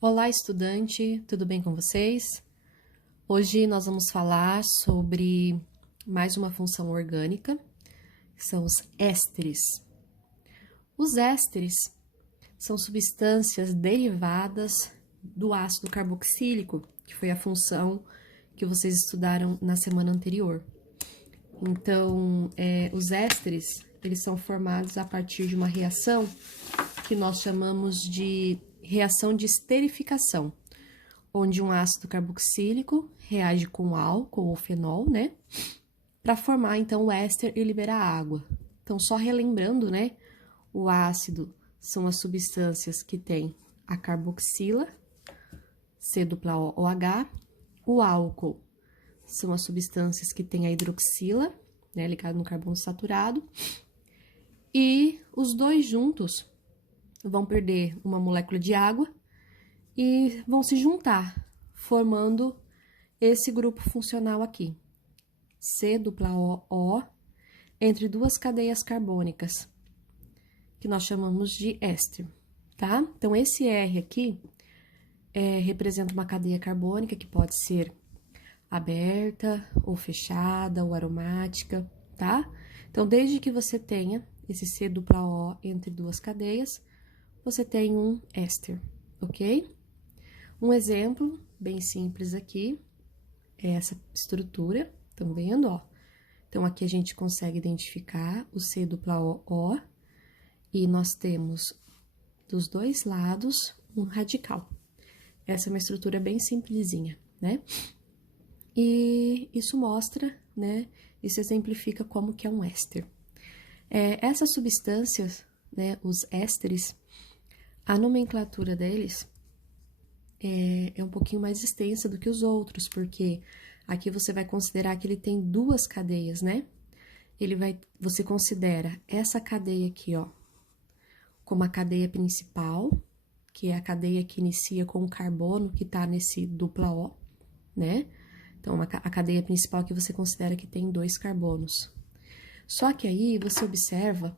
Olá, estudante, tudo bem com vocês? Hoje nós vamos falar sobre mais uma função orgânica, que são os ésteres. Os ésteres são substâncias derivadas do ácido carboxílico, que foi a função que vocês estudaram na semana anterior. Então, os ésteres, eles são formados a partir de uma reação que nós chamamos de reação de esterificação, onde um ácido carboxílico reage com álcool ou fenol, né? Para formar, então, o éster e liberar água. Então, só relembrando, né? O ácido são as substâncias que têm a carboxila, C-OH. O álcool são as substâncias que têm a hidroxila, né? Ligado no carbono saturado. E os dois juntos vão perder uma molécula de água e vão se juntar, formando esse grupo funcional aqui, C-OO, entre duas cadeias carbônicas, que nós chamamos de éster, tá? Então, esse R aqui representa uma cadeia carbônica que pode ser aberta, ou fechada, ou aromática, tá? Então, desde que você tenha esse C-OO entre duas cadeias, você tem um éster, ok? Um exemplo bem simples aqui é essa estrutura, estão vendo, ó? Então, aqui a gente consegue identificar o C-OO e nós temos dos dois lados um radical. Essa é uma estrutura bem simplesinha, né? E isso mostra, né? Isso exemplifica como que é um éster. Essas substâncias, né, os ésteres, a nomenclatura deles é um pouquinho mais extensa do que os outros, porque aqui você vai considerar que ele tem duas cadeias, né? Você considera essa cadeia aqui, ó, como a cadeia principal, que é a cadeia que inicia com o carbono que tá nesse O, né? Então, a cadeia principal que você considera que tem dois carbonos. Só que aí você observa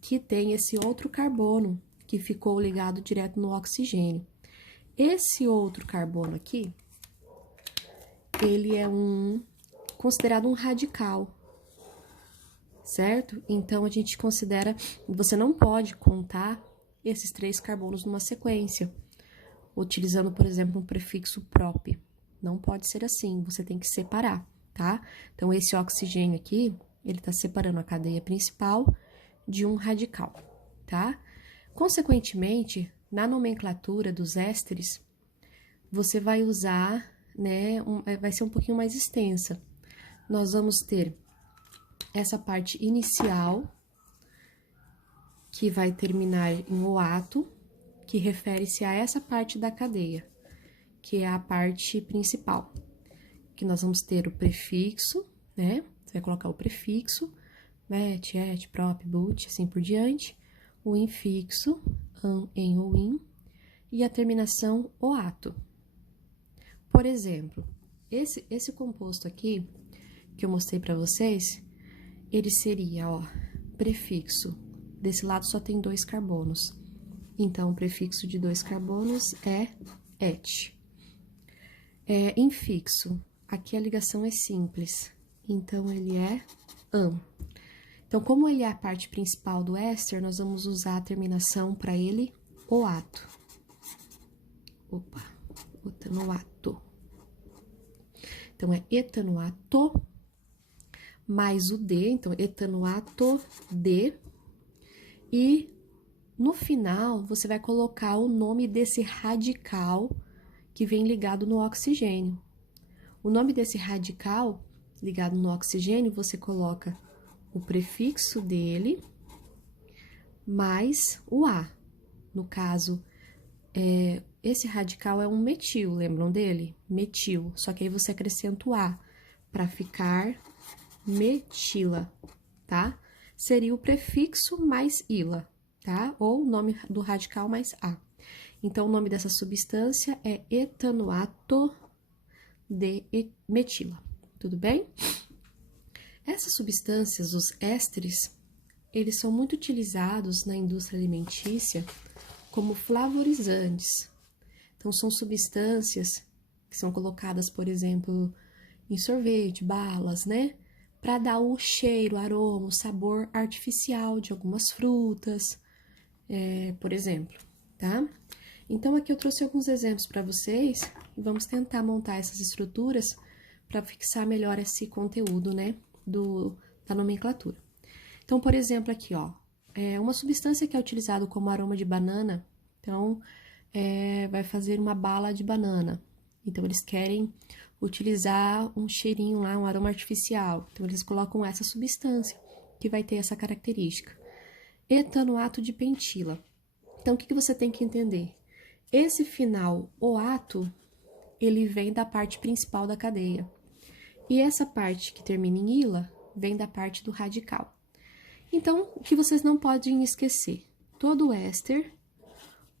que tem esse outro carbono que ficou ligado direto no oxigênio. Esse outro carbono aqui, ele é considerado um radical, certo? Então, a gente considera, você não pode contar esses três carbonos numa sequência, utilizando, por exemplo, um prefixo prop. Não pode ser assim, você tem que separar, tá? Então, esse oxigênio aqui, ele tá separando a cadeia principal de um radical, tá? Consequentemente, na nomenclatura dos ésteres, você vai usar, né, vai ser um pouquinho mais extensa. Nós vamos ter essa parte inicial, que vai terminar em oato, que refere-se a essa parte da cadeia, que é a parte principal. Que nós vamos ter o prefixo, né, você vai colocar o prefixo, met, et, prop, but, assim por diante, o infixo, an, en ou in, e a terminação oato. Por exemplo, esse composto aqui, que eu mostrei para vocês, ele seria, ó, prefixo. Desse lado só tem dois carbonos. Então, o prefixo de dois carbonos é et. Infixo. Aqui a ligação é simples. Então, ele é an. Então, como ele é a parte principal do éster, nós vamos usar a terminação para ele, oato. Opa, etanoato. Então, é etanoato, mais o D, então, etanoato D. E, no final, você vai colocar o nome desse radical que vem ligado no oxigênio. O nome desse radical ligado no oxigênio, você coloca o prefixo dele, mais o A. No caso, esse radical é um metil, lembram dele? Metil, só que aí você acrescenta o A, para ficar metila, tá? Seria o prefixo mais ila, tá? Ou o nome do radical mais A. Então, o nome dessa substância é etanoato de metila, tudo bem? Essas substâncias, os ésteres, eles são muito utilizados na indústria alimentícia como flavorizantes. Então, são substâncias que são colocadas, por exemplo, em sorvete, balas, né? Para dar o cheiro, o aroma, o sabor artificial de algumas frutas, por exemplo, tá? Então, aqui eu trouxe alguns exemplos para vocês e vamos tentar montar essas estruturas para fixar melhor esse conteúdo, né, da nomenclatura. Então, por exemplo, aqui, ó, uma substância que é utilizada como aroma de banana, então, vai fazer uma bala de banana. Então, eles querem utilizar um cheirinho lá, um aroma artificial. Então, eles colocam essa substância que vai ter essa característica. Etanoato de pentila. Então, o que você tem que entender? Esse final, oato, ele vem da parte principal da cadeia. E essa parte que termina em ila, vem da parte do radical. Então, o que vocês não podem esquecer? Todo éster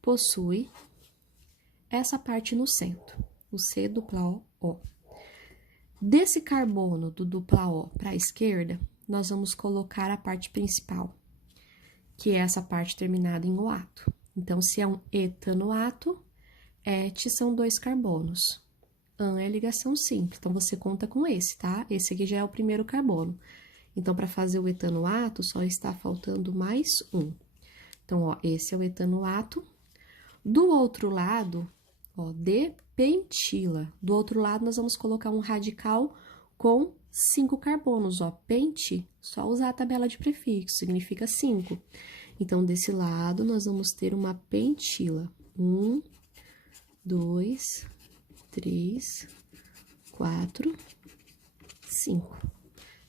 possui essa parte no centro, o C dupla O. Desse carbono do dupla O para a esquerda, nós vamos colocar a parte principal, que é essa parte terminada em oato. Então, se é um etanoato, et são 2 carbonos. An é ligação simples, então você conta com esse, tá? Esse aqui já é o primeiro carbono. Então, para fazer o etanoato, só está faltando mais um. Então, ó, esse é o etanoato. Do outro lado, ó, de pentila. Do outro lado, nós vamos colocar um radical com 5 carbonos, ó. Pente, só usar a tabela de prefixo, significa 5. Então, desse lado, nós vamos ter uma pentila. 1, 2, 3, 4, 5,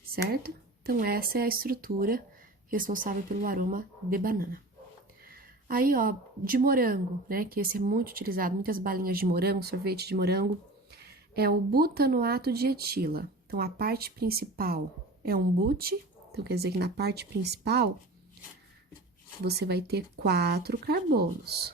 certo? Então, essa é a estrutura responsável pelo aroma de banana. Aí, ó, de morango, né, que esse é muito utilizado, muitas balinhas de morango, sorvete de morango, é o butanoato de etila. Então, a parte principal é um but, então quer dizer que na parte principal você vai ter 4 carbonos.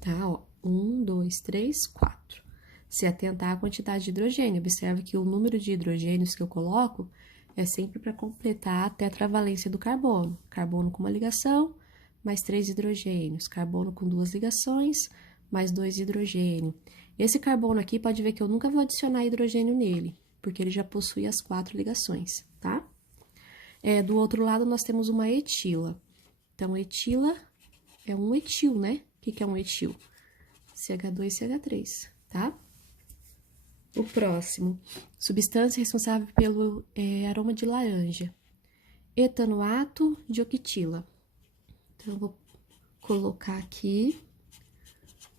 Tá, ó, 1, 2, 3, 4. Se atentar à quantidade de hidrogênio, observe que o número de hidrogênios que eu coloco é sempre para completar a tetravalência do carbono. Carbono com uma ligação, mais 3 hidrogênios. Carbono com 2 ligações, mais 2 hidrogênio. Esse carbono aqui, pode ver que eu nunca vou adicionar hidrogênio nele, porque ele já possui as 4 ligações, tá? Do outro lado, nós temos uma etila. Então, etila é um etil, né? O que é um etil? CH2 e CH3, tá? O próximo, substância responsável pelo aroma de laranja. Etanoato de octila. Então, eu vou colocar aqui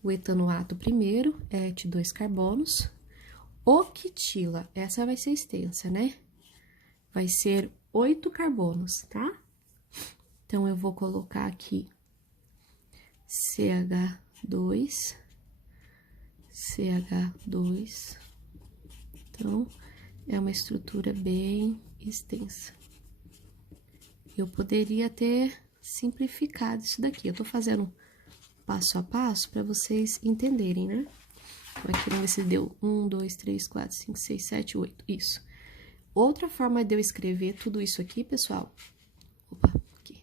o etanoato primeiro, et 2 carbonos. Octila, essa vai ser extensa, né? Vai ser 8 carbonos, tá? Então, eu vou colocar aqui CH2, CH2. Então, é uma estrutura bem extensa. Eu poderia ter simplificado isso daqui. Eu tô fazendo passo a passo para vocês entenderem, né? Então, aqui vamos ver se deu 1, 2, 3, 4, 5, 6, 7, 8. Isso. Outra forma de eu escrever tudo isso aqui, pessoal. Opa, aqui.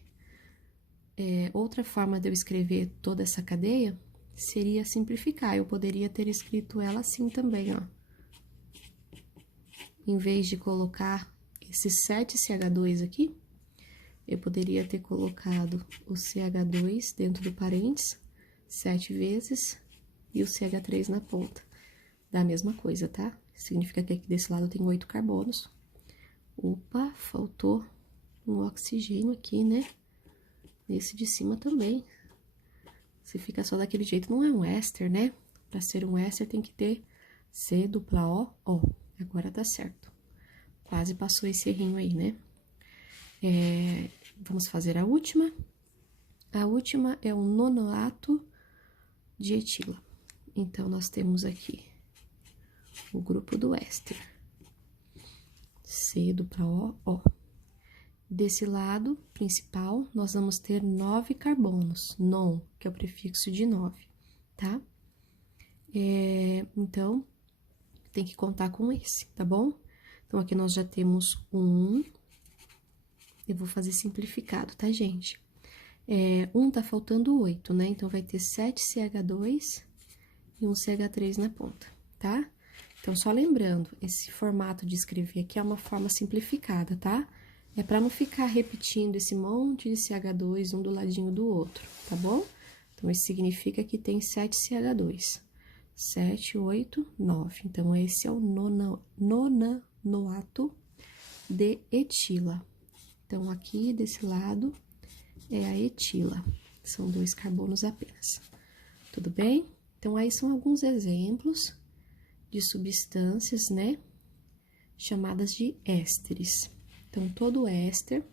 Outra forma de eu escrever toda essa cadeia seria simplificar. Eu poderia ter escrito ela assim também, ó. Em vez de colocar esse 7CH2 aqui, eu poderia ter colocado o CH2 dentro do parênteses, 7 vezes, e o CH3 na ponta. Dá a mesma coisa, tá? Significa que aqui desse lado tem 8 carbonos. Opa, faltou um oxigênio aqui, né? Nesse de cima também. Se fica só daquele jeito, não é um éster, né? Para ser um éster tem que ter C dupla O, O. Agora tá certo. Quase passou esse errinho aí, né? Vamos fazer a última. A última é o nonoato de etila. Então, nós temos aqui o grupo do éster. C dupla O, O. Desse lado principal, nós vamos ter 9 carbonos. Non, que é o prefixo de 9, tá? Então, tem que contar com esse, tá bom? Então, aqui nós já temos 1. Eu vou fazer simplificado, tá, gente? tá faltando 8, né? Então, vai ter 7CH2 e um CH3 na ponta, tá? Então, só lembrando, esse formato de escrever aqui é uma forma simplificada, tá? É para não ficar repetindo esse monte de CH2 um do ladinho do outro, tá bom? Então, isso significa que tem 7CH2. 7, 8, 9. Então, esse é o nonanoato de etila. Então, aqui desse lado é a etila. São 2 carbonos apenas. Tudo bem? Então, aí são alguns exemplos de substâncias, né? Chamadas de ésteres. Então, todo éster,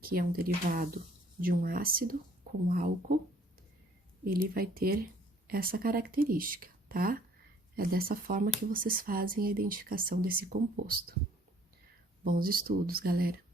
que é um derivado de um ácido com álcool, ele vai ter essa característica, tá? É dessa forma que vocês fazem a identificação desse composto. Bons estudos, galera!